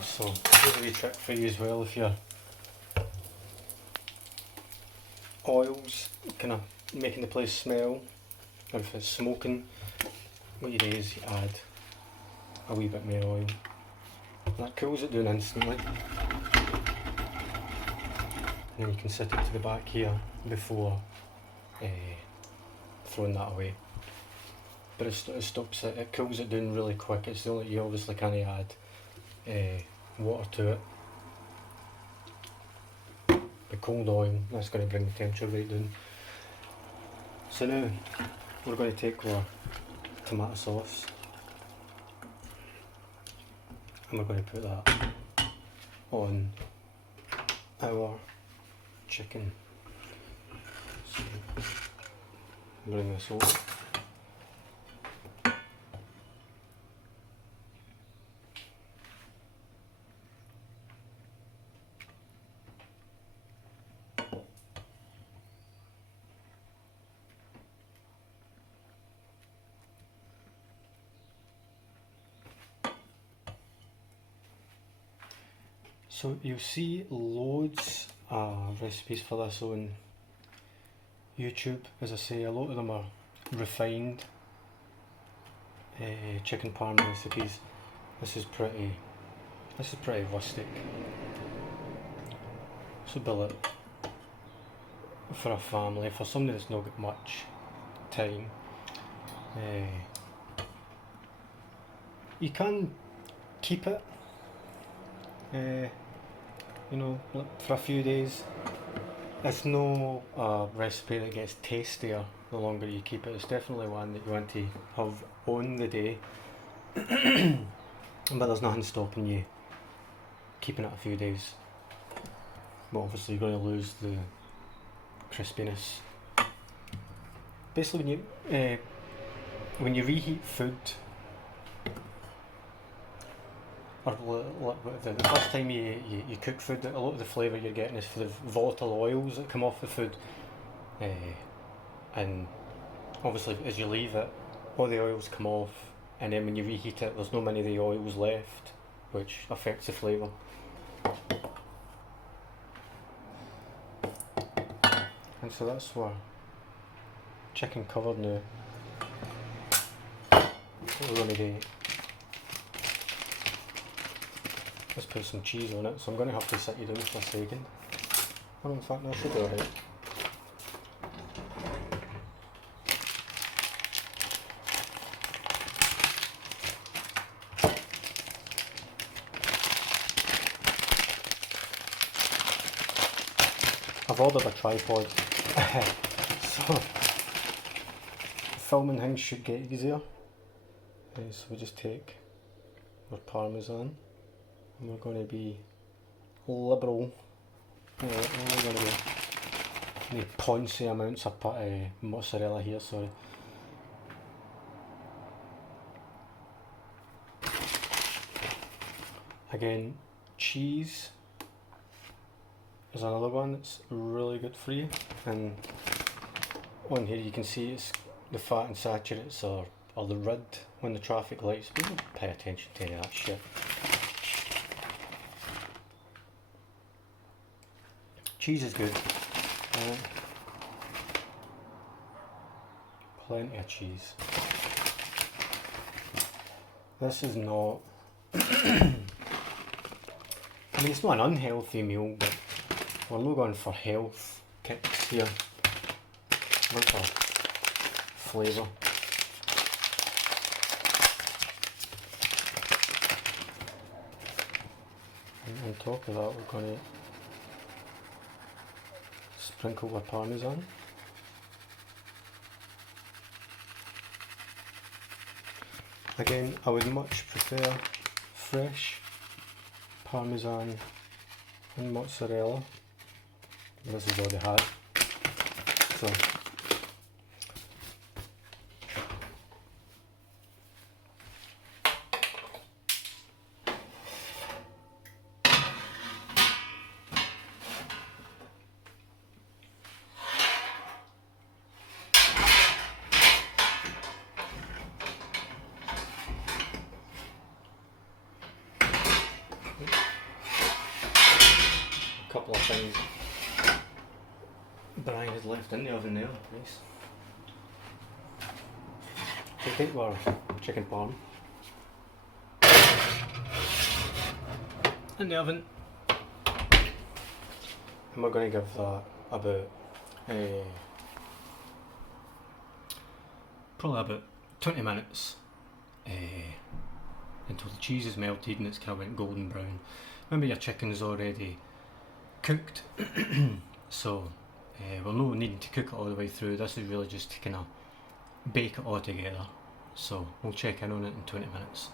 So here's a wee trick for you as well. If your oil's kind of making the place smell, or if it's smoking, what you do is you add a wee bit more oil. That cools it down instantly. And then you can set it to the back here before throwing that away. But it stops it, it cools it down really quick. It's the only, you obviously can't add water to it. The cold oil, that's going to bring the temperature right down. So now we're going to take our tomato sauce and we're going to put that on our chicken. So bring this over. So you'll see loads of recipes for this on YouTube. As I say, a lot of them are refined chicken parm recipes. This is pretty rustic. So build it for a family, for somebody that's not got much time. You can keep it you know, for a few days. It's no recipe that gets tastier the longer you keep it. It's definitely one that you want to have on the day. But there's nothing stopping you keeping it a few days. But obviously you're going to lose the crispiness. Basically when you reheat food, or the first time you cook food, a lot of the flavour you're getting is for the volatile oils that come off the food, and obviously as you leave it, all the oils come off, and then when you reheat it there's not many of the oils left, which affects the flavour. And so that's our chicken covered now. What we're going to do, let's put some cheese on it, so I'm going to have to sit you down for a second. Oh, in fact, no, I should be alright. I've ordered a tripod, so filming things should get easier. So we just take our parmesan. And we're going to be liberal. We're going to be poncy amounts of mozzarella here, sorry. Again, cheese is another one that's really good for you. And on here you can see it's the fat and saturates or the red on the traffic lights. People pay attention to any of that shit. Cheese is good. Plenty of cheese. This is not I mean, it's not an unhealthy meal, but we're not going for health kicks here. We're for flavour. And on top of that we're going to sprinkle with parmesan. Again, I would much prefer fresh parmesan and mozzarella. This is all they had. So a couple of things Brian has left in the oven there. Nice. So take our chicken parm in the oven, and we're going to give that about probably about 20 minutes until the cheese is melted and it's kind of went golden brown. Remember, your chicken is already cooked, so we're not needing to cook it all the way through. This is really just to kind of bake it all together. So we'll check in on it in 20 minutes.